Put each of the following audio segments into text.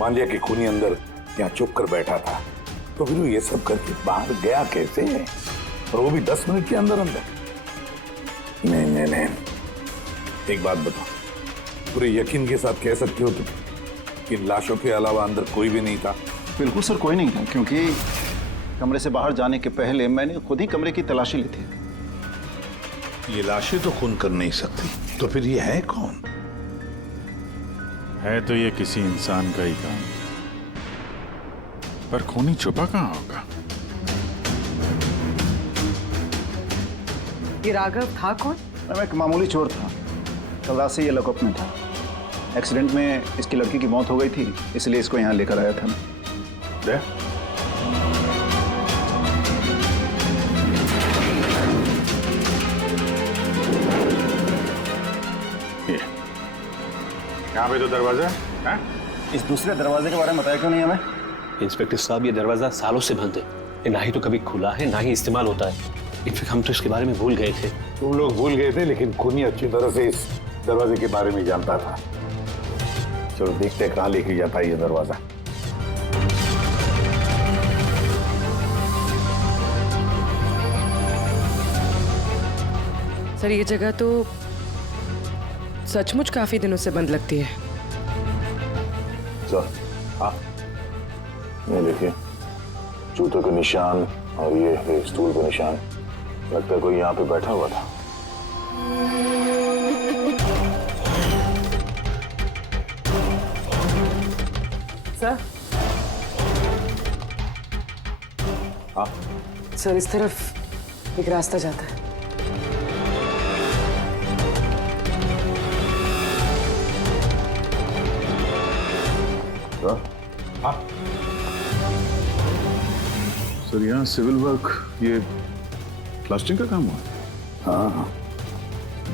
मान लिया कि खूनी अंदर यहाँ चुप कर बैठा था, तो फिर वो ये सब करके बाहर गया कैसे? और वो भी 10 मिनट के अंदर अंदर। नहीं नहीं नहीं, एक बात बताओ, पूरे यकीन के साथ कह सकते हो तुम कि लाशों के अलावा अंदर कोई भी नहीं था? बिल्कुल सर, कोई नहीं था, क्योंकि कमरे से बाहर जाने के पहले मैंने खुद ही कमरे की तलाशी ली थी। ये लाशें तो खून कर नहीं सकती, तो फिर ये है कौन? है तो ये किसी इंसान का ही काम, पर खूनी छुपा कहाँ होगा? ये राघव था कौन? मैं एक मामूली चोर था, कल रात से ये लॉकअप में था। एक्सीडेंट में इसकी लड़की की मौत हो गई थी, इसलिए इसको यहाँ लेकर आया था। दे? यहाँ पे तो दरवाजा है? इस दूसरे दरवाजे के बारे में बताया क्यों नहीं हमें? इंस्पेक्टर साहब, ये दरवाजा सालों से बंद है, ये ना ही तो कभी खुला है ना ही इस्तेमाल होता है। इनफैक्ट हम तो इसके बारे में भूल गए थे। तुम लोग भूल गए थे, लेकिन खूनी अच्छी तरह से इस दरवाजे के बारे में जानता था। चलो देखते हैं कहाँ लेके जाता है ये दरवाजा। सर ये जगह तो सचमुच काफी दिनों से बंद लगती है। चल, हाँ, ये देखिए, जूतों के निशान और ये स्टूल के निशान, लगता है कोई यहाँ पे बैठा हुआ था। सर, हाँ, सर इस तरफ एक रास्ता जाता है। हाँ, सर यहाँ सिविल वर्क, ये प्लास्टिक का काम हुआ? हाँ, हाँ।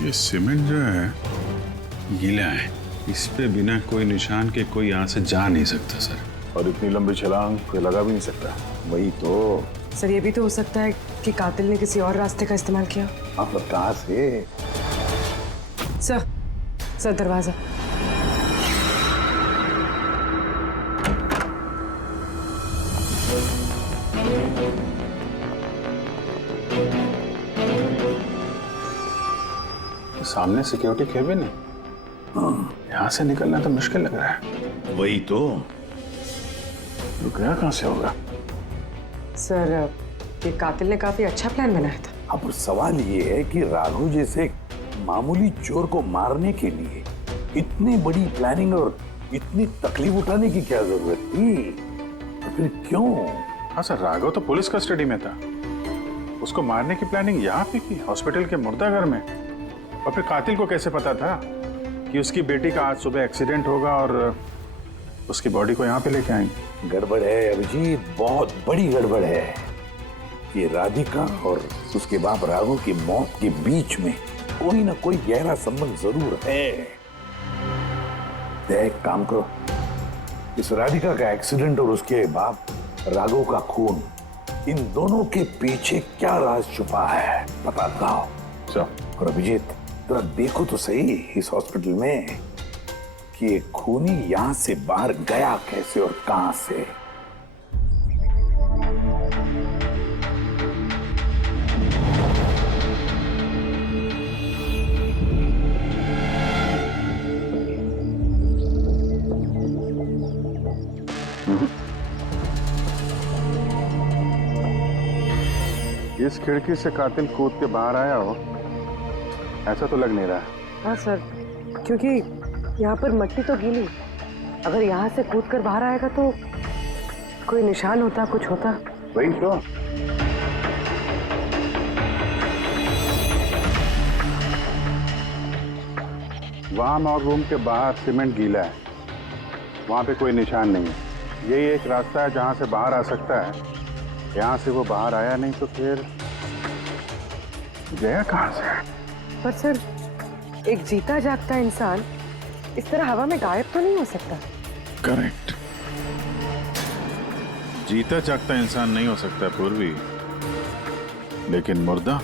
ये सीमेंट जो है गीला है, इस पे बिना कोई निशान के कोई यहाँ से जा नहीं सकता सर। और इतनी लंबी छलांग कोई लगा भी नहीं सकता। वही तो। सर ये भी तो हो सकता है कि कातिल ने किसी और रास्ते का इस्तेमाल किया। हाँ, पर कहाँ से? सर दरवाजा। सामने सिक्योरिटी केबिन है, यहाँ से निकलना तो मुश्किल लग रहा है। वही तो गया कहाँ से होगा? सर ये कातिल ने काफी अच्छा प्लान बनाया था। अब सवाल ये है कि राघव जैसे मामूली चोर को मारने के लिए इतनी बड़ी प्लानिंग और इतनी तकलीफ उठाने की क्या जरूरत थी? तो फिर क्यों? हाँ सर, राघव तो पुलिस कस्टडी में था, उसको मारने की प्लानिंग यहाँ पे की, हॉस्पिटल के मुर्दाघर में। और फिर कातिल को कैसे पता था कि उसकी बेटी का आज सुबह एक्सीडेंट होगा और उसकी बॉडी को यहाँ पे लेके आएंगे? गड़बड़ है अभिजीत, बहुत बड़ी गड़बड़ है। ये राधिका और उसके बाप राघव की मौत के बीच में कोई ना कोई गहरा संबंध जरूर है। एक काम करो, इस राधिका का एक्सीडेंट और उसके बाप राघव का खून, इन दोनों के पीछे क्या राज छुपा है पता लगाओ। और अभिजीत जरा देखो तो सही इस हॉस्पिटल में कि ये खूनी यहां से बाहर गया कैसे और कहां से। इस खिड़की से कातिल कूद के बाहर आया हो, ऐसा तो लग नहीं रहा। हाँ सर, क्योंकि यहाँ पर मट्टी तो गीली, अगर यहाँ से कूद कर बाहर आएगा तो कोई निशान होता, कुछ होता। वही तो। वहाँ मॉर्ग रूम के बाहर सीमेंट गीला है, वहाँ पे कोई निशान नहीं है। यही एक रास्ता है जहाँ से बाहर आ सकता है, यहाँ से वो बाहर आया नहीं तो फिर गया कहाँ से? पर सर एक जीता जागता इंसान इस तरह हवा में गायब तो नहीं हो सकता। करेक्ट, जीता जागता इंसान नहीं हो सकता पूर्वी, लेकिन मुर्दा।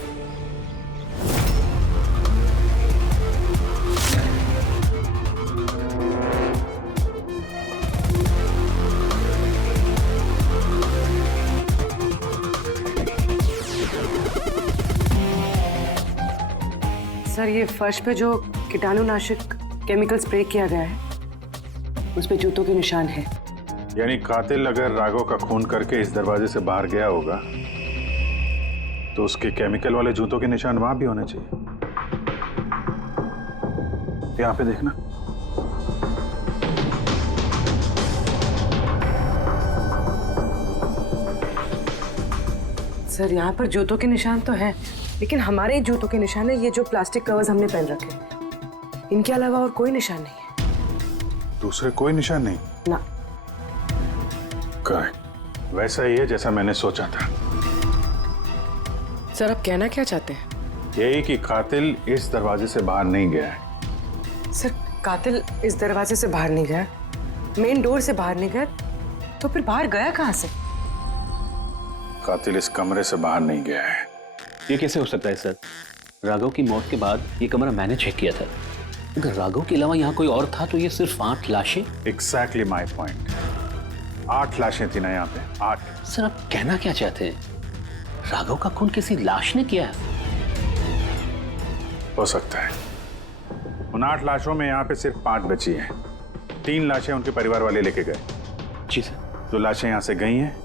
सर ये फर्श पे जो कीटाणुनाशक केमिकल स्प्रे किया गया है उस पे जूतों के निशान है। यानी कातिल अगर राघव का खून करके इस दरवाजे से बाहर गया होगा तो उसके केमिकल वाले जूतों के निशान वहां भी होने चाहिए। यहाँ पे देखना। सर यहाँ पर जूतों के निशान तो है, लेकिन हमारे ही जूतों के निशान है ये जो प्लास्टिक कवर्स हमने पहन रखे हैं। इनके अलावा और कोई निशान नहीं है। दूसरे कोई निशान नहीं? ना। करेक्ट, वैसा ही है जैसा मैंने सोचा था। सर आप कहना क्या चाहते हैं? यही कि कातिल इस दरवाजे से बाहर नहीं गया है। सर कातिल इस दरवाजे से बाहर नहीं गया, मेन डोर से बाहर नहीं गया, तो फिर बाहर गया कहाँ से? कातिल इस कमरे से बाहर नहीं गया है। ये कैसे हो सकता है सर? राघव की मौत के बाद ये कमरा मैंने चेक किया था। अगर राघव के अलावा यहाँ कोई और था तो ये सिर्फ 8 लाशें। Exactly my point. 8 लाशें थी ना यहाँ पे, 8। सर आप कहना क्या चाहते हैं? राघव का खून किसी लाश ने किया है? हो सकता है। उन 8 लाशों में यहाँ पे सिर्फ 5 बची हैं। 3 लाशें उनके परिवार वाले लेके गए। जी सर। जो लाशें यहाँ से गई हैं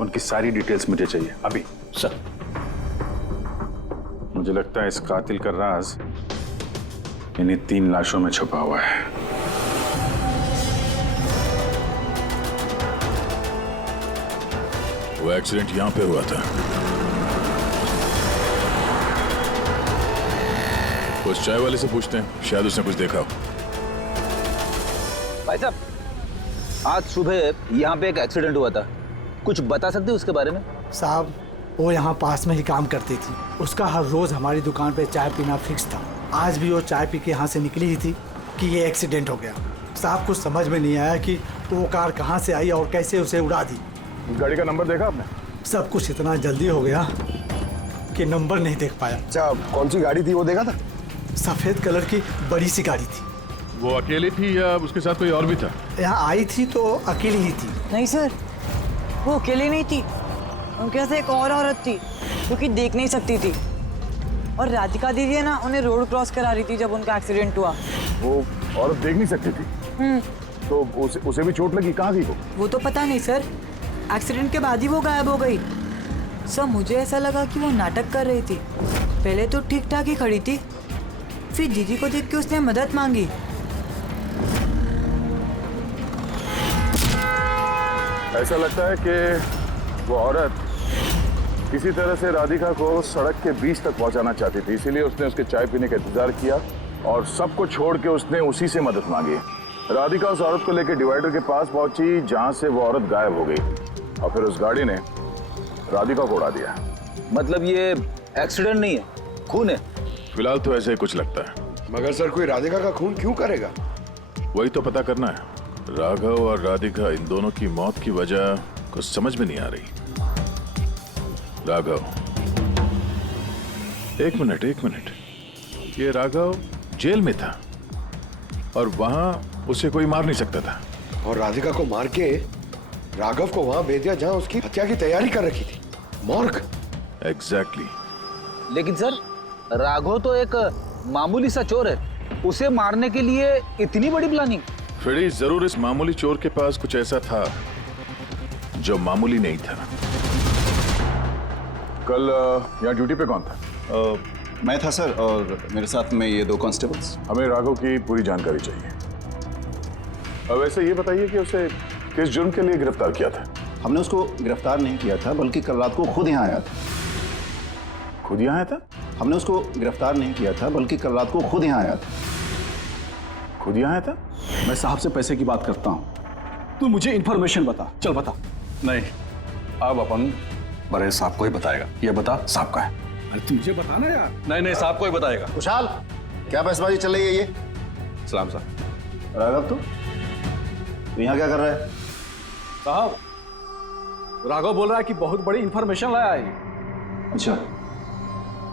उनकी सारी डिटेल्स मुझे चाहिए अभी। सर मुझे लगता है इस कातिल का राज इन्हीं 3 लाशों में छुपा हुआ है। वो एक्सीडेंट यहाँ पे हुआ था। उस चाय वाले से पूछते हैं, शायद उसने कुछ देखा हो। भाई साहब, आज सुबह यहाँ पे एक एक्सीडेंट हुआ था, कुछ बता सकते हो उसके बारे में? साहब वो यहाँ पास में ही काम करती थी। उसका हर रोज हमारी दुकान पे चाय पीना फिक्स था। आज भी वो चाय पी के यहाँ से निकली ही थी कि ये एक्सीडेंट हो गया। साहब कुछ समझ में नहीं आया कि वो कार कहाँ से आई और कैसे उसे उड़ा दी। गाड़ी का नंबर देखा आपने? सब कुछ इतना जल्दी हो गया कि नंबर नहीं देख पाया। अच्छा, कौन सी गाड़ी थी वो देखा था? सफेद कलर की बड़ी सी गाड़ी थी। वो अकेली थी या उसके साथ कोई और भी था? यहाँ आई थी तो अकेली ही थी। नहीं सर, वो अकेली नहीं थी, उनके साथ एक और औरत थी जो कि देख नहीं सकती थी। और राधिका दीदी है ना, उन्हें रोड क्रॉस करा रही थी जब उनका एक्सीडेंट हुआ। वो औरत देख नहीं सकती थी तो उसे भी चोट लगी? कहाँ गई वो तो पता नहीं सर, एक्सीडेंट के बाद ही वो गायब हो गई। सर मुझे ऐसा लगा कि वो नाटक कर रही थी। पहले तो ठीक ठाक ही खड़ी थी, फिर दीदी को देख के उसने मदद मांगी। ऐसा लगता है कि वो औरत किसी तरह से राधिका को सड़क के बीच तक पहुंचाना चाहती थी, इसीलिए उसने उसके चाय पीने का इंतजार किया और सबको छोड़ के उसने उसी से मदद मांगी। राधिका उस औरत को लेकर डिवाइडर के पास पहुंची जहां से वो औरत गायब हो गई और फिर उस गाड़ी ने राधिका को उड़ा दिया। मतलब ये एक्सीडेंट नहीं है, खून है? फिलहाल तो ऐसे ही कुछ लगता है। मगर सर, कोई राधिका का खून क्यों करेगा? वही तो पता करना है। राघव और राधिका, इन दोनों की मौत की वजह कुछ समझ में नहीं आ रही। राघव, एक मिनट। ये राघव जेल में था और वहां उसे कोई मार नहीं सकता था। और राधिका को मार के राघव को वहां भेज दिया जहां उसकी हत्या की तैयारी कर रखी थी, मॉर्ग। एग्जैक्टली। लेकिन सर, राघव तो एक मामूली सा चोर है, उसे मारने के लिए इतनी बड़ी प्लानिंग? फ्रेडी, जरूर इस मामूली चोर के पास कुछ ऐसा था जो मामूली नहीं था। कल यहाँ ड्यूटी पे कौन था? मैं था सर, और मेरे साथ में ये 2 कांस्टेबल्स। हमें राघव की पूरी जानकारी चाहिए। वैसे ये बताइए कि उसे किस जुर्म के लिए गिरफ्तार किया था? हमने उसको गिरफ्तार नहीं किया था, बल्कि कल रात को खुद यहाँ आया था। खुद यहाँ आया था? हमने उसको गिरफ्तार नहीं किया था, बल्कि कल रात को खुद यहाँ आया था। खुद यहाँ आया था? मैं साहब से पैसे की बात करता हूँ, तू मुझे इन्फॉर्मेशन बता। चल बता। नहीं, अब अपन बड़े साहब को ही बताएगा। ये बता, साहब का है। अरे तुझे बताना यार। नहीं, साहब को ही बताएगा। खुशहाल, क्या बहसबाजी चल रही है ये? सलाम साहब। राघव, तू यहाँ क्या कर रहा है? साहब, राघव बोल रहा है कि बहुत बड़ी इंफॉर्मेशन लाया है। अच्छा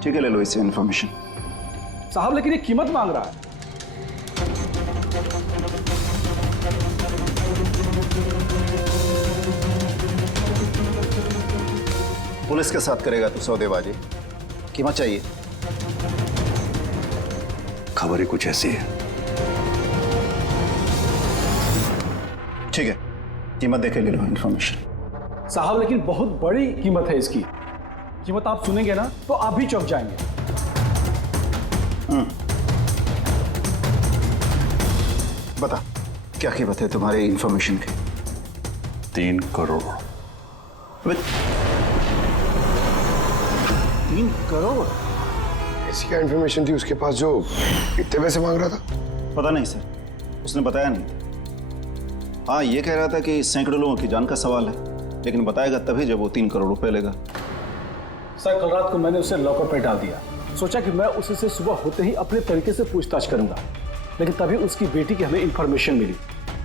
ठीक है, ले लो इससे इन्फॉर्मेशन। साहब लेकिन ये कीमत मांग रहा है। पुलिस के साथ करेगा तू सौदेबाजी? कीमत चाहिए? खबर ही कुछ ऐसी है। ठीक है, कीमत देख के ले लो इन्फॉर्मेशन। साहब लेकिन बहुत बड़ी कीमत है इसकी। कीमत आप सुनेंगे ना तो आप भी चौंक जाएंगे। बता, क्या कीमत है तुम्हारे इन्फॉर्मेशन की? 3 करोड़। 3 करोड़? ऐसी क्या इन्फॉर्मेशन थी उसके पास जो इतने पैसे मांग रहा था? पता नहीं सर, उसने बताया नहीं। हाँ, ये कह रहा था कि सैकड़ों लोगों की जान का सवाल है, लेकिन बताएगा तभी जब वो 3 करोड़ रुपए लेगा। सर कल रात को मैंने उसे लॉकर पे डाल दिया। सोचा कि मैं उससे सुबह होते ही अपने तरीके से पूछताछ करूंगा, लेकिन तभी उसकी बेटी की हमें इंफॉर्मेशन मिली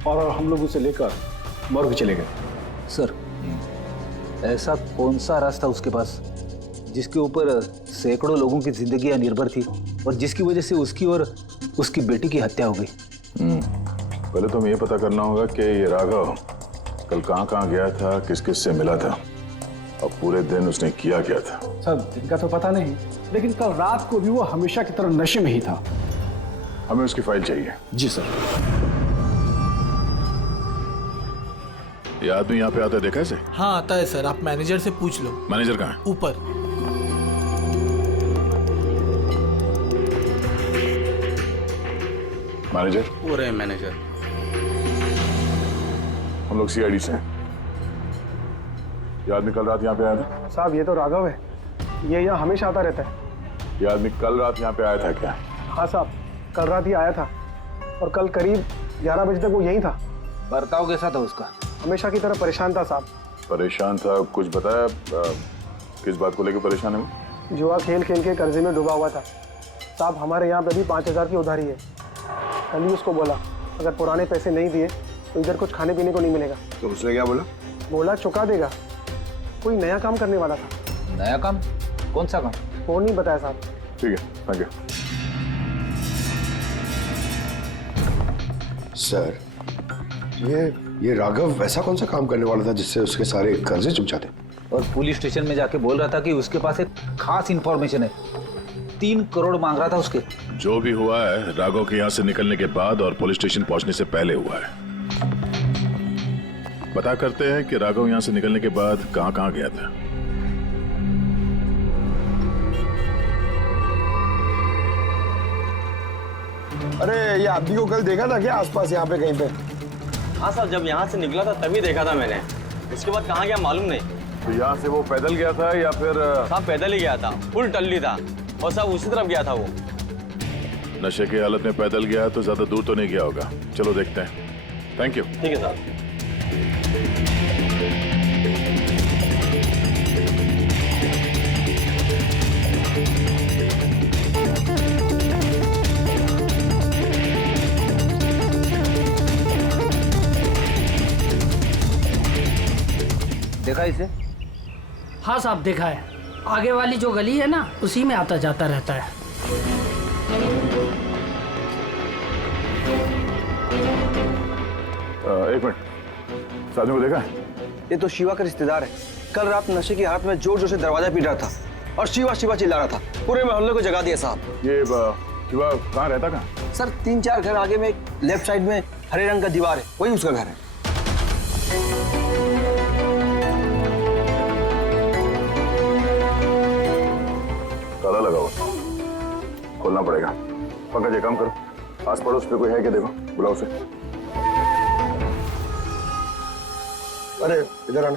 और हम लोग उसे लेकर मॉर्ग चले गए। सर, ऐसा कौन सा रास्ता उसके पास जिसके ऊपर सैकड़ों लोगों की जिंदगियां निर्भर थी और जिसकी वजह से उसकी और उसकी बेटी की हत्या हो गई? पहले तो हमें ये पता करना होगा कि ये राघव कल कहाँ गया था, किस किस से मिला था और पूरे दिन उसने किया क्या था। सर दिन का तो पता नहीं, लेकिन कल रात को भी वो हमेशा की तरह नशे में ही था। हमें उसकी फाइल चाहिए। जी सर। ये आदमी यहाँ पे आता है, देखा है इसे? हाँ आता है सर, आप मैनेजर से पूछ लो। मैनेजर कहाँ है? ऊपर। मैनेजर? वो रहे मैनेजर। हम लोग सीआईडी से हैं। ये आदमी कल रात यहाँ पे आया था? साहब ये तो राघव है, ये यहाँ हमेशा आता रहता है। ये आदमी कल रात यहाँ पे आया था क्या? हाँ साहब, कल रात ही आया था और कल करीब 11 बजे तक वो यहीं था। बर्ताव कैसा था उसका? हमेशा की तरह परेशान था साहब। परेशान था? कुछ बताया किस बात को लेकर परेशान है वो? जुआ खेल खेल के कर्जे में डूबा हुआ था साहब। हमारे यहाँ पे भी 5,000 की उधारी है। कल ही उसको बोला अगर पुराने पैसे नहीं दिए तो इधर कुछ खाने पीने को नहीं मिलेगा। तो उसने क्या बोला? बोला चुका देगा। कोई नया काम करने वाला था। नया काम? कौन सा काम? वो नहीं बताया साहब। ठीक है, थैंक यू। सर, ये राघव ऐसा कौन सा काम करने वाला था जिससे उसके सारे कर्जे चुक जाते? और पुलिस स्टेशन में जाके बोल रहा था कि उसके पास एक खास इंफॉर्मेशन है। 3 करोड़ मांग रहा था उसके। जो भी हुआ है राघव के यहाँ से निकलने के बाद और पुलिस स्टेशन पहुंचने से पहले हुआ है। पता करते हैं कि राघव यहाँ से निकलने के बाद कहाँ गया था। अरे ये आदमी को कल देखा था क्या आसपास यहाँ पे कहीं पे? हाँ सर, जब यहाँ से निकला था तभी देखा था मैंने। उसके बाद कहाँ गया मालूम नहीं। तो यहाँ से वो पैदल गया था या फिर? साहब पैदल ही गया था, फुल टल्ली था और साहब उसी तरफ गया था वो। नशे की हालत में पैदल गया तो ज्यादा दूर तो नहीं गया होगा। चलो देखते हैं। Thank you. ठीक है साहब। देखा इसे? हाँ साहब देखा है, आगे वाली जो गली है ना उसी में आता जाता रहता है। एक मिनट, साधु को देखा? ये तो शिवा का रिश्तेदार है। कल रात नशे की हालत में जोर जोर से दरवाजा पीट रहा था और शिवा शिवा चिल्ला रहा था। पूरे मोहल्ले को जगा दिया साहब। ये शिवा कहाँ रहता? कहाँ सर? 3-4 घर आगे में लेफ्ट साइड में हरे रंग का दीवार है, वही उसका घर है। ताला लगा हुआ, खोलना पड़ेगा। पंकज ये काम करो, आस पड़ोस पे कोई है क्या देखो, बुलाओ उसे। अरे इधर आना।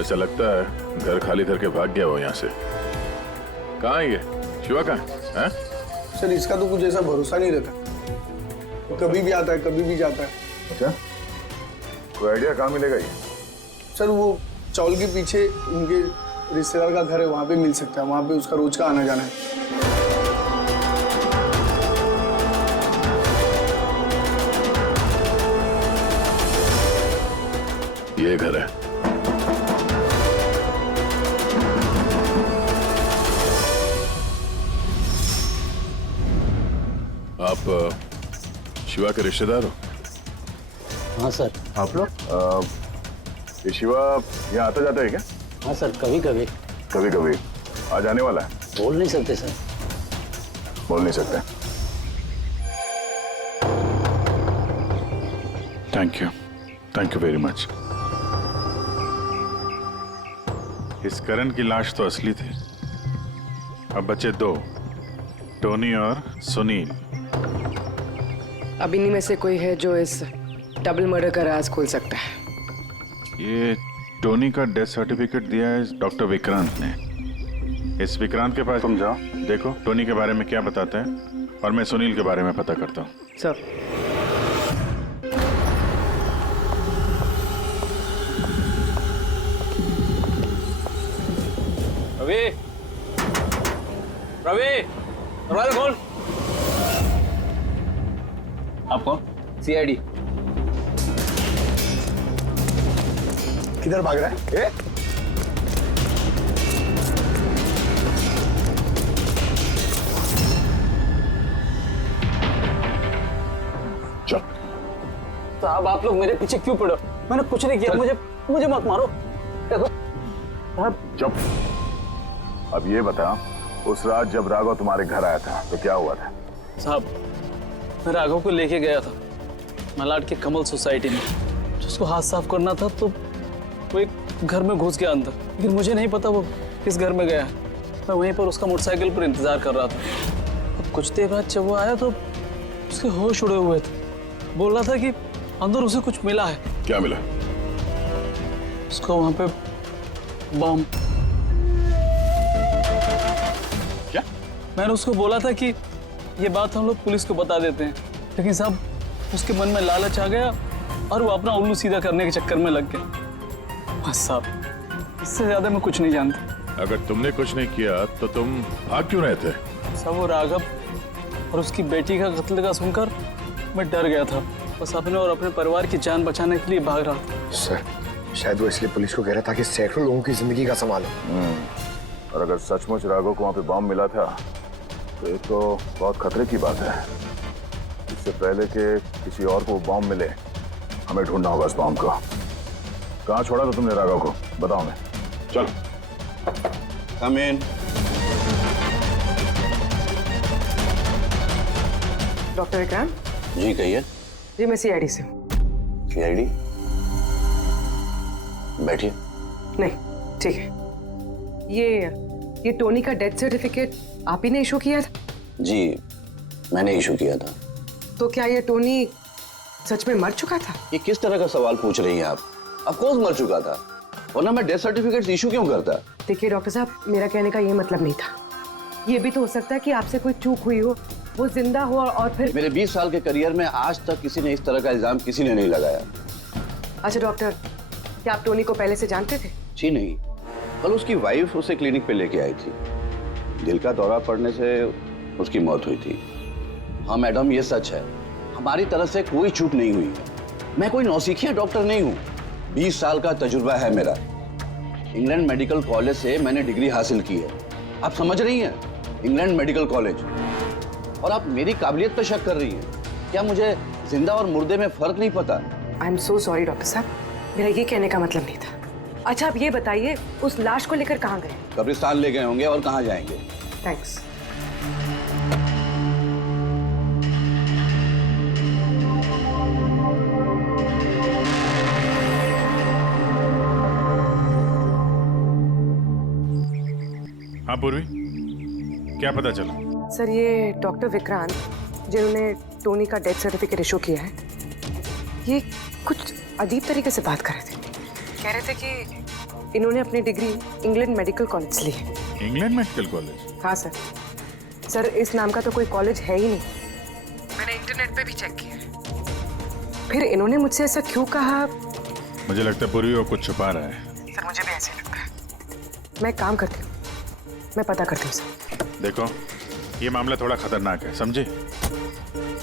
ऐसा लगता है घर खाली करके भाग गया वो यहाँ से। कहाँ है ये शिवा? कहाँ है? सर इसका तो कुछ ऐसा भरोसा नहीं रहता, कभी भी आता है कभी भी जाता है। अच्छा, कोई आइडिया कहाँ मिलेगा ये? सर वो चौल के पीछे उनके रिश्तेदार का घर है, वहाँ पे मिल सकता है। वहाँ पे उसका रोज का आना जाना है। ये घर है। आप शिवा के रिश्तेदार हो? हाँ सर। आप लोग ये शिवा यहाँ आता जाता है क्या? हाँ सर, कभी कभी। कभी कभी आ जाने वाला है? बोल नहीं सकते सर। बोल नहीं सकते। Thank you very much. इस करण की लाश तो असली थी। अब बचे दो, टोनी और सुनील। अब इन्हीं में से कोई है जो इस डबल मर्डर का राज खोल सकता है। ये टोनी का डेथ सर्टिफिकेट दिया है डॉक्टर विक्रांत ने। इस विक्रांत के पास तुम जाओ, देखो टोनी के बारे में क्या बताते हैं, और मैं सुनील के बारे में पता करता हूँ। सर। रवि, रवि, दरवाजा खोल। आप कौन? CID। किधर भाग रहा है? साहब आप लोग मेरे पीछे क्यों पड़े? मैंने कुछ नहीं किया, मुझे मत मारो। चुप। अब ये बता, उस रात जब राघव तुम्हारे घर आया था तो क्या हुआ था? साहब मैं राघव को लेके गया था मलाड के कमल सोसाइटी में। उसको हाथ साफ करना था तो वो एक घर में घुस गया अंदर, लेकिन मुझे नहीं पता वो किस घर में गया है। मैं वहीं पर उसका मोटरसाइकिल पर इंतजार कर रहा था। अब कुछ देर बाद जब वो आया तो उसके होश उड़े हुए थे। बोल रहा था कि अंदर उसे कुछ मिला है। क्या मिला? उसको वहां पे बम। क्या? मैंने उसको बोला था कि ये बात हम लोग पुलिस को बता देते हैं, लेकिन साहब उसके मन में लालच आ गया और वो अपना उल्लू सीधा करने के चक्कर में लग गया। बस साहब, इससे ज्यादा मैं कुछ नहीं जानता। अगर तुमने कुछ नहीं किया तो तुम भाग क्यों रहे थे? सब वो राघव और उसकी बेटी का कत्ल का सुनकर मैं डर गया था। बस अपने और अपने परिवार की जान बचाने के लिए भाग रहा था। सर शायद वो इसलिए पुलिस को कह रहा था कि सैकड़ों लोगों की जिंदगी का सवाल है। और अगर सचमुच राघव को वहां पे बम मिला था तो ये तो बहुत खतरे की बात है। इससे पहले कि किसी और को बम मिले, हमें ढूंढना होगा इस बम को। कहाँ छोड़ा था तुमने राघव को? बताओ। मैं चल। कम इन। डॉक्टर विक्रांत जी कहिए। जी मैं CID से हूँ। CID? बैठिए। नहीं ठीक है। ये टोनी का डेथ सर्टिफिकेट आप ही ने इशू किया था? जी मैंने इशू किया था। तो क्या ये टोनी सच में मर चुका था? ये किस तरह का सवाल पूछ रही हैं आप? ऑफ कोर्स मर चुका था, वरना मैं डेथ सर्टिफिकेट इशू क्यों करता? देखिए डॉक्टर साहब, मेरा कहने का ये मतलब नहीं था। ये भी तो हो सकता है कि आपसे कोई चूक हुई हो, वो जिंदा हो और फिर। मेरे 20 साल के करियर में आज तक किसी ने इस तरह का इल्जाम किसी ने नहीं लगाया। अच्छा डॉक्टर, क्या आप टोनी को पहले से जानते थे? जी नहीं, कल उसकी वाइफ उसे क्लिनिक पे लेके आई थी। दिल का दौरा पड़ने से उसकी मौत हुई थी। हाँ मैडम, ये सच है, हमारी तरफ से कोई चूक नहीं हुई है। मैं कोई नौसिखिया डॉक्टर नहीं हूँ, 20 साल का तजुर्बा है मेरा। इंग्लैंड मेडिकल कॉलेज से मैंने डिग्री हासिल की है। आप समझ रही हैं? England medical college. और आप मेरी काबिलियत पर शक कर रही हैं। क्या मुझे जिंदा और मुर्दे में फर्क नहीं पता? I am so sorry doctor साहब, मेरा ये कहने का मतलब नहीं था। अच्छा आप ये बताइए, उस लाश को लेकर कहाँ गए? कब्रिस्तान ले गए होंगे, और कहाँ जाएंगे? थैंक्स। हाँ पूर्वी, क्या पता चला? सर ये डॉक्टर विक्रांत जिन्होंने टोनी का डेथ सर्टिफिकेट इशू किया है, ये कुछ अजीब तरीके से बात कर रहे थे। कह रहे थे कि इन्होंने अपनी डिग्री इंग्लैंड मेडिकल कॉलेज से ली है। England medical college? हाँ सर। सर इस नाम का तो कोई कॉलेज है ही नहीं, मैंने इंटरनेट पे भी चेक किया है। फिर इन्होंने मुझसे ऐसा क्यों कहा? मुझे लगता है पूर्वी वो कुछ छुपा रहा है। सर मुझे भी ऐसे लगता है। मैं काम करती हूँ, मैं पता करती हूँ सर। देखो ये मामला थोड़ा खतरनाक है, समझे?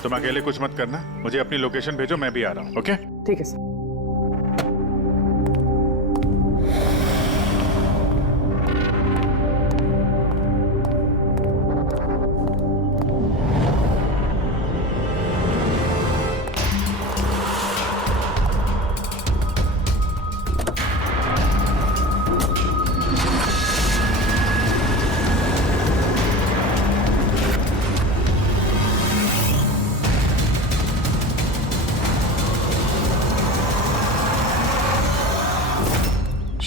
तुम अकेले कुछ मत करना, मुझे अपनी लोकेशन भेजो, मैं भी आ रहा हूँ। ओके ठीक है सर।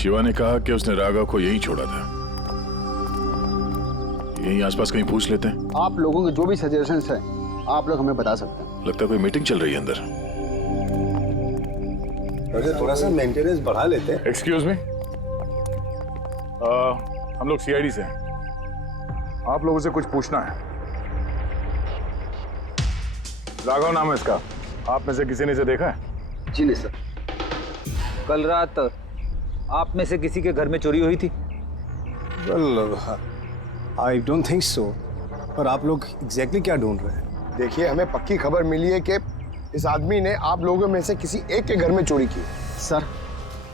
शिवा ने कहा कि उसने राघव को यहीं छोड़ा था। यहीं आसपास कहीं पूछ लेते हैं। आप लोगों के जो भी सजेशंस हैं आप लोग हमें बता सकते हैं। लगता है कोई मीटिंग चल रही है अंदर। थोड़ा सा मेंटेनेंस बढ़ा लेते हैं। एक्सक्यूज मी, हम लोग सीआईडी से हैं। आप लोगों से कुछ पूछना है। राघव नाम है इसका। आप में से किसी ने इसे देखा है? जी नहीं सर। कल रात आप में से किसी के घर में चोरी हुई थी? Well I don't think so. पर आप लोग एग्जैक्टली क्या ढूंढ रहे हैं? देखिए, हमें पक्की खबर मिली है कि इस आदमी ने आप लोगों में से किसी एक के घर में चोरी की। सर,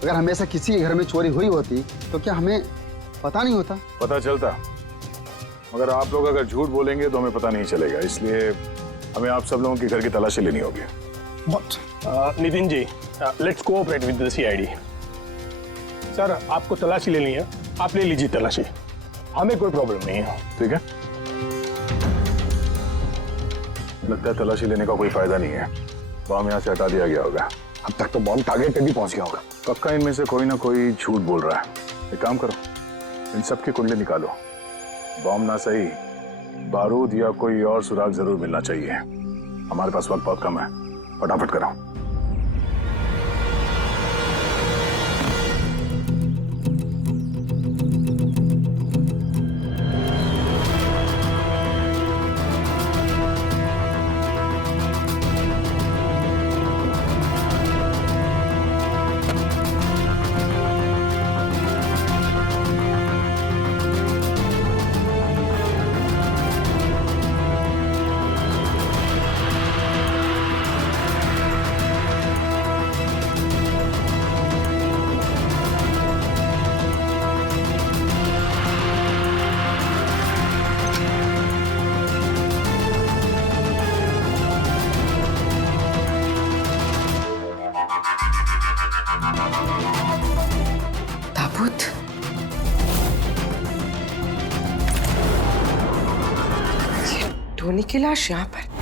अगर हमेशा किसी के घर में चोरी हुई होती तो क्या हमें पता नहीं होता? पता चलता, मगर आप लोग अगर झूठ बोलेंगे तो हमें पता नहीं चलेगा। इसलिए हमें आप सब लोगों के घर की तलाशी लेनी होगी। Nitin ji, let's cooperate with the CID. Sir, आपको तलाशी लेनी है, आप ले लीजिए तलाशी, हमें कोई प्रॉब्लम नहीं है। ठीक है, लगता है तलाशी लेने का कोई फायदा नहीं है। बॉम्ब यहाँ से हटा दिया गया होगा। अब तक तो बॉम्ब टारगेट पे भी पहुंच गया होगा। पक्का इनमें से कोई ना कोई झूठ बोल रहा है। एक काम करो, इन सब की कुंडली निकालो। बॉम्ब ना सही, बारूद या कोई और सुराग जरूर मिलना चाहिए। हमारे पास वक्त बहुत कम है, फटाफट करो। ताबूत, ये टोनी की लाश यहाँ पर।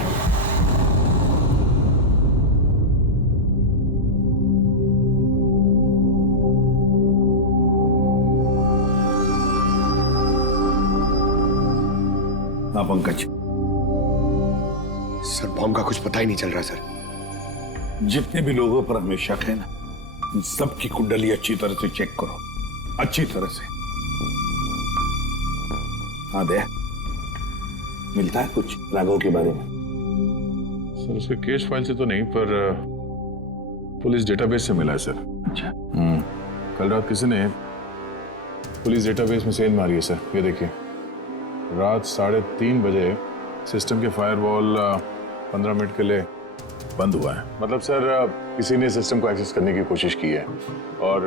हाँ पंकज। सर, बॉम्ब का कुछ पता ही नहीं चल रहा सर। जितने भी लोगों पर हमें शक है ना, इन सबकी कुंडली अच्छी तरह से चेक करो, अच्छी तरह से। हाँ दे, मिलता है कुछ राघव के बारे में? सर, उसके केस फाइल से तो नहीं, पर पुलिस डेटाबेस से मिला है सर। अच्छा। कल रात किसी ने पुलिस डेटाबेस में सेंध मारी है सर। ये देखिए, रात 3:30 बजे सिस्टम के फायरवॉल 15 मिनट के लिए बंद हुआ है। मतलब सर, किसी ने सिस्टम को एक्सेस करने की कोशिश की है और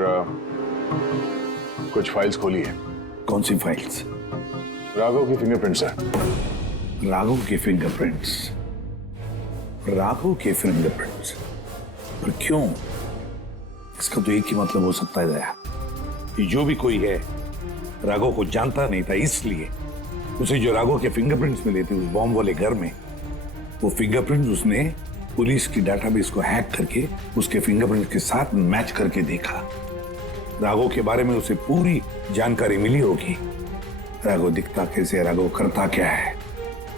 कुछ फाइल्स खोली है। कौन सी फाइल्स? राघव की फिंगरप्रिंट्स है। राघव के फिंगरप्रिंट्स? राघव के फिंगरप्रिंट्स? पर क्यों? इसका तो एक ही मतलब हो सकता है दया, कि जो भी कोई है राघव को जानता नहीं था, इसलिए उसे जो राघव के फिंगरप्रिंट्स मिले थे उस बॉम्ब वाले घर में, वो फिंगरप्रिंट्स उसने पुलिस की डेटाबेस को हैक करके उसके फिंगरप्रिंट के साथ मैच करके देखा। राघव के बारे में उसे पूरी जानकारी मिली होगी। राघव दिखता कैसे, राघव करता क्या है।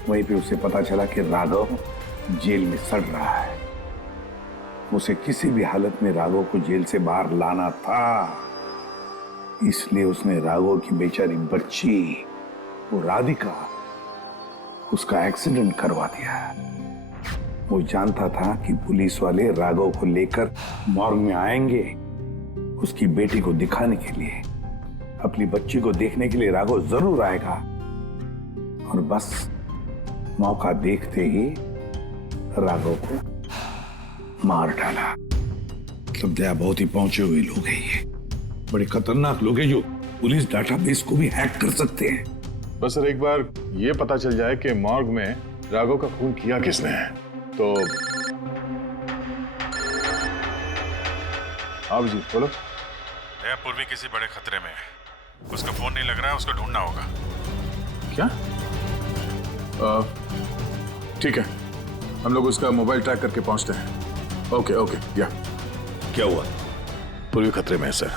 वहीं पे उसे पता चला कि राघव जेल में सड़ रहा है। उसे किसी भी हालत में राघव को जेल से बाहर लाना था, इसलिए उसने राघव की बेचारी बच्ची, वो राधिका, उसका एक्सीडेंट करवा दिया। वो जानता था कि पुलिस वाले राघव को लेकर मॉर्ग में आएंगे, उसकी बेटी को दिखाने के लिए, अपनी बच्ची को देखने के लिए राघव जरूर आएगा। और बस मौका देखते ही राघव को मार डाला। मतलब दया, बहुत ही पहुंचे हुए लोग हैं ये, बड़े खतरनाक लोग हैं जो पुलिस डेटाबेस को भी हैक कर सकते हैं। बस सर, एक बार ये पता चल जाए कि मॉर्ग में राघव का खून किया किसने है तो। हाँ जी बोलो। पूर्वी किसी बड़े खतरे में है, उसका फोन नहीं लग रहा है, उसको ढूंढना होगा। क्या? ठीक है, हम लोग उसका मोबाइल ट्रैक करके पहुंचते हैं। Okay okay. या क्या हुआ? पूर्वी खतरे में है सर।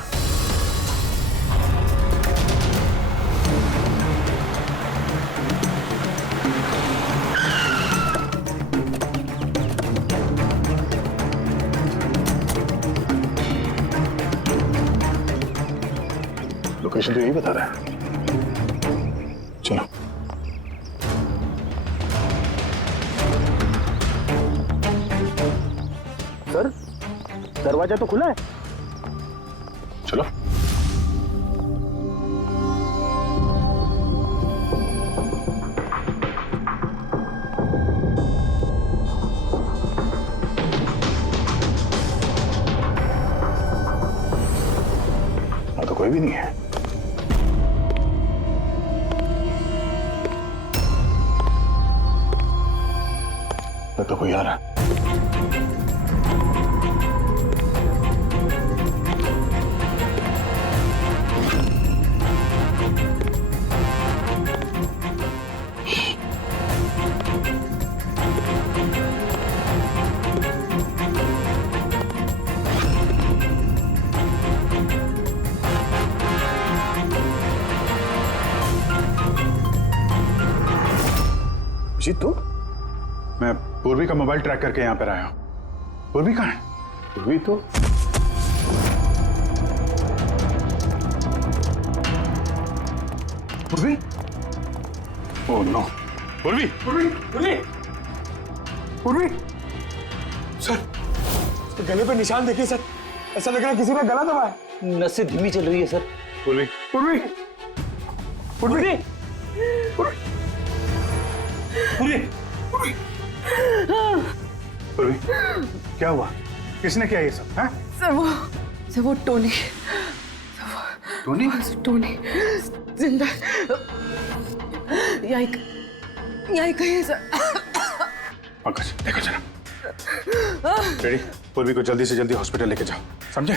लोकेशन तो यही बता रहा है। चलो। सर, दरवाजा तो खुला है। चलो। तो कोई भी नहीं है। तो कोई आ रहा है। जी तू? मैं पूर्वी का मोबाइल ट्रैक करके यहाँ पर आया हूँ। पूर्वी कहाँ है? पूर्वी तो पूर्वी? Oh no. पूर्वी! पूर्वी! पूर्वी! पूर्वी! सर, उसके गले पे निशान देखिए सर। ऐसा लग रहा है किसी ने गला दबाया है। नसें धीमी चल रही है सर। पूर्वी! पूर्वी! पूर्वी! पूर्वी! पूर्वी, क्या हुआ? किसने किया ये सब? हैं? सर वो टोनी। टोनी? टोनी जिंदा यही कहीं है सर। पंकज देखो जरा। रेडी? पूर्वी को जल्दी से जल्दी हॉस्पिटल लेके जाओ, समझे?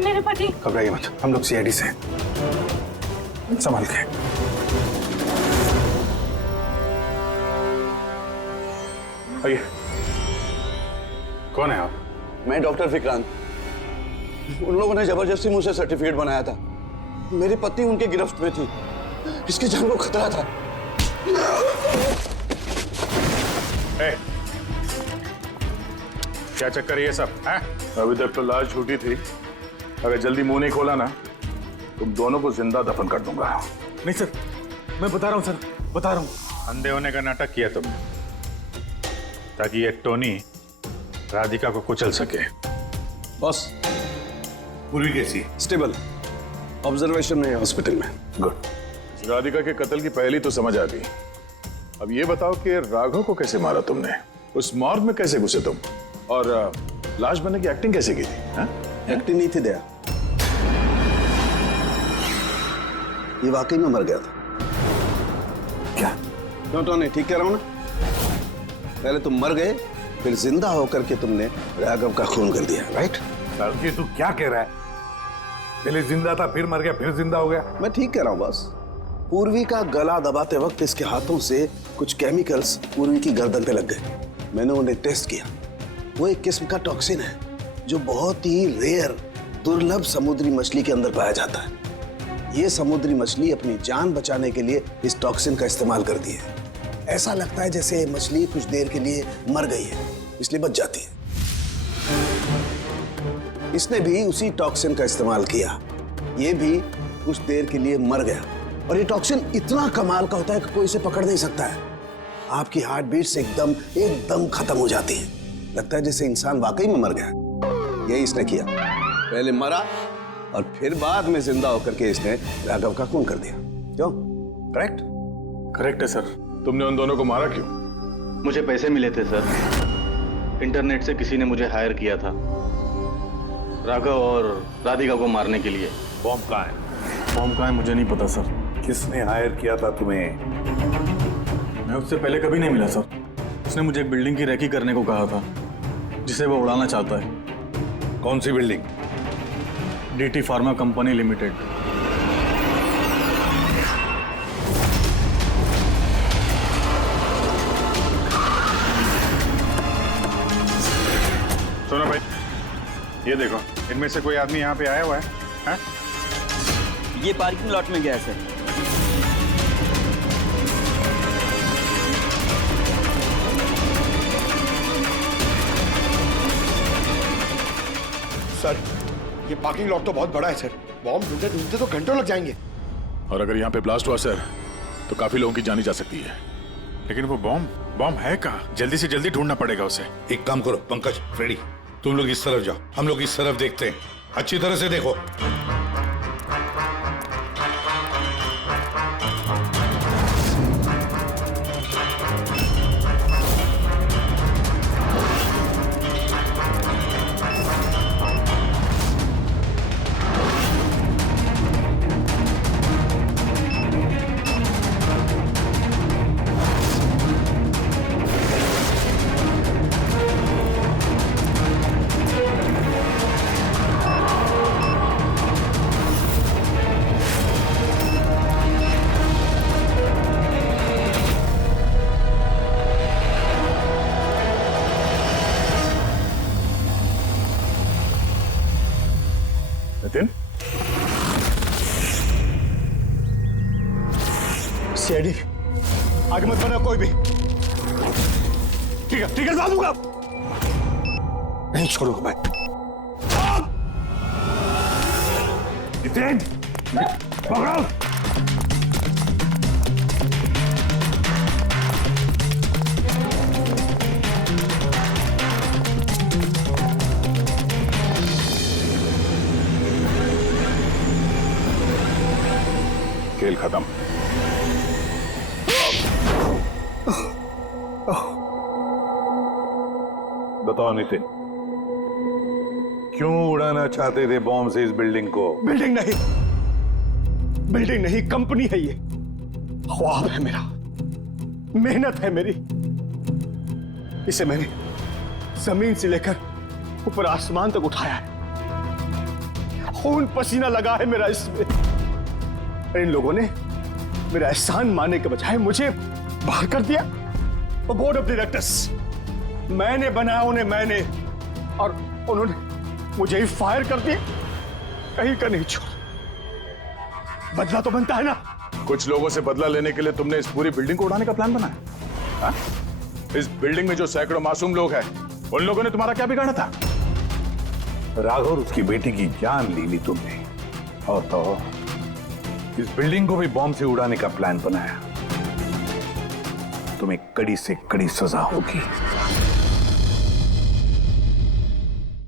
मेरे पति। घबराइए मत, हम लोग सीआईडी से हैं। संभाल के। आइए। कौन है आप? मैं डॉक्टर विक्रांत। उन लोगों ने जबरदस्ती मुझसे सर्टिफिकेट बनाया था। मेरी पत्नी उनके गिरफ्त में थी। इसकी जान को खतरा था। क्या चक्कर है ये सब? है? अभी तक तो लाश झूठी थी। अगर जल्दी मुंह नहीं खोला ना, तुम दोनों को जिंदा दफन कर दूंगा। नहीं सर, मैं बता रहा हूँ सर, बता रहा हूँ। अंधे होने का नाटक किया तुमने, ताकि ये टोनी राधिका को कुचल सके। बॉस, पूर्वी कैसी? स्टेबल, ऑब्जर्वेशन में हॉस्पिटल में। गुड। राधिका के कत्ल की पहली तो समझ आ गई। अब ये बताओ कि राघव को कैसे मारा तुमने? उस मॉर्ग में कैसे घुसे तुम? और लाश बनने की एक्टिंग कैसे की थी? एक्टिंग नहीं थी दया, ये वाकई में मर गया था। क्या? क्यों टोनी, ठीक कह रहा हूं ना? पहले तुम मर गए, फिर जिंदा होकर के तुमने राघव का खून कर दिया, राइट? सर तू क्या कह रहा है? पहले जिंदा था, फिर मर गया, फिर जिंदा हो गया। मैं ठीक कह रहा हूं बॉस। पूर्वी का गला दबाते वक्त इसके हाथों से कुछ केमिकल्स पूर्वी की गर्दन पे लग गए। मैंने उन्हें टेस्ट किया। वो एक किस्म का टॉक्सिन है जो बहुत ही रेयर, दुर्लभ समुद्री मछली के अंदर पाया जाता है। ये समुद्री मछली अपनी जान बचाने के लिए इस टॉक्सिन का इस्तेमाल करती है। ऐसा लगता है जैसे मछली कुछ देर के लिए मर गई है, इसलिए बच जाती है। इसने भी उसी टॉक्सिन का इस्तेमाल किया। ये भी कुछ देर के लिए मर गया। और ये टॉक्सिन इतना कमाल का होता है कि कोई इसे पकड़ नहीं सकता है। आपकी हार्ट बीट से एकदम खत्म हो जाती है। लगता है जैसे इंसान वाकई में मर गया। यही इसने किया, पहले मरा और फिर बाद में जिंदा होकर के इसने राघव का खून कर दिया। क्यों? करेक्ट? करेक्ट है सर। तुमने उन दोनों को मारा क्यों? मुझे पैसे मिले थे सर। इंटरनेट से किसी ने मुझे हायर किया था राघव और राधिका को मारने के लिए। बॉम्ब कहाँ है? बॉम्ब कहाँ है मुझे नहीं पता सर। किसने हायर किया था तुम्हें? मैं उससे पहले कभी नहीं मिला सर। उसने मुझे एक बिल्डिंग की रेकी करने को कहा था। जिसे वो उड़ाना चाहता है। कौन सी building? DT pharma company limited. सुनो भाई, ये देखो, इनमें से कोई आदमी यहाँ पे आया हुआ है? हाँ? ये पार्किंग लॉट में गया है सर। सर, ये पार्किंग लॉट तो बहुत बड़ा है सर। बॉम्ब ढूंढते ढूंढते तो घंटों लग जाएंगे। और अगर यहाँ पे ब्लास्ट हुआ सर, तो काफी लोगों की जानी जा सकती है। लेकिन वो बॉम्ब है कहाँ? जल्दी से जल्दी ढूंढना पड़ेगा उसे। एक काम करो पंकज, फ्रेडी, तुम लोग इस तरफ जाओ, हम लोग इस तरफ देखते हैं। अच्छी तरह से देखो। नितिन, सीआईडी आगे मत बढ़ना कोई भी। ठीक है डाल दूंगा। नहीं छोड़ूंगा मैं। नितिन, पकड़ो। खेल खत्म। बताओ नितिन, क्यों उड़ाना चाहते थे बॉम्ब से इस बिल्डिंग को? बिल्डिंग नहीं, कंपनी है ये। ख्वाब है मेरा, मेहनत है मेरी। इसे मैंने जमीन से लेकर ऊपर आसमान तक उठाया है। खून पसीना लगा है मेरा इसमें। इन लोगों ने मेरा एहसान मानने के बजाय मुझे बाहर कर दिया। और बोर्ड ऑफ डायरेक्टर्स मैंने बनाया उन्हें, और उन्होंने मुझे ही फायर कर दिया। कहीं का नहीं छोड़ा। बदला तो बनता है ना। कुछ लोगों से बदला लेने के लिए तुमने इस पूरी बिल्डिंग को उड़ाने का प्लान बनाया? हाँ? इस बिल्डिंग में जो सैकड़ों मासूम लोग हैं, उन लोगों ने तुम्हारा क्या बिगाड़ा था? राघव और उसकी बेटी की जान ली तुमने, और तो इस बिल्डिंग को भी बॉम्ब से उड़ाने का प्लान बनाया। तुम्हें कड़ी से कड़ी सजा होगी।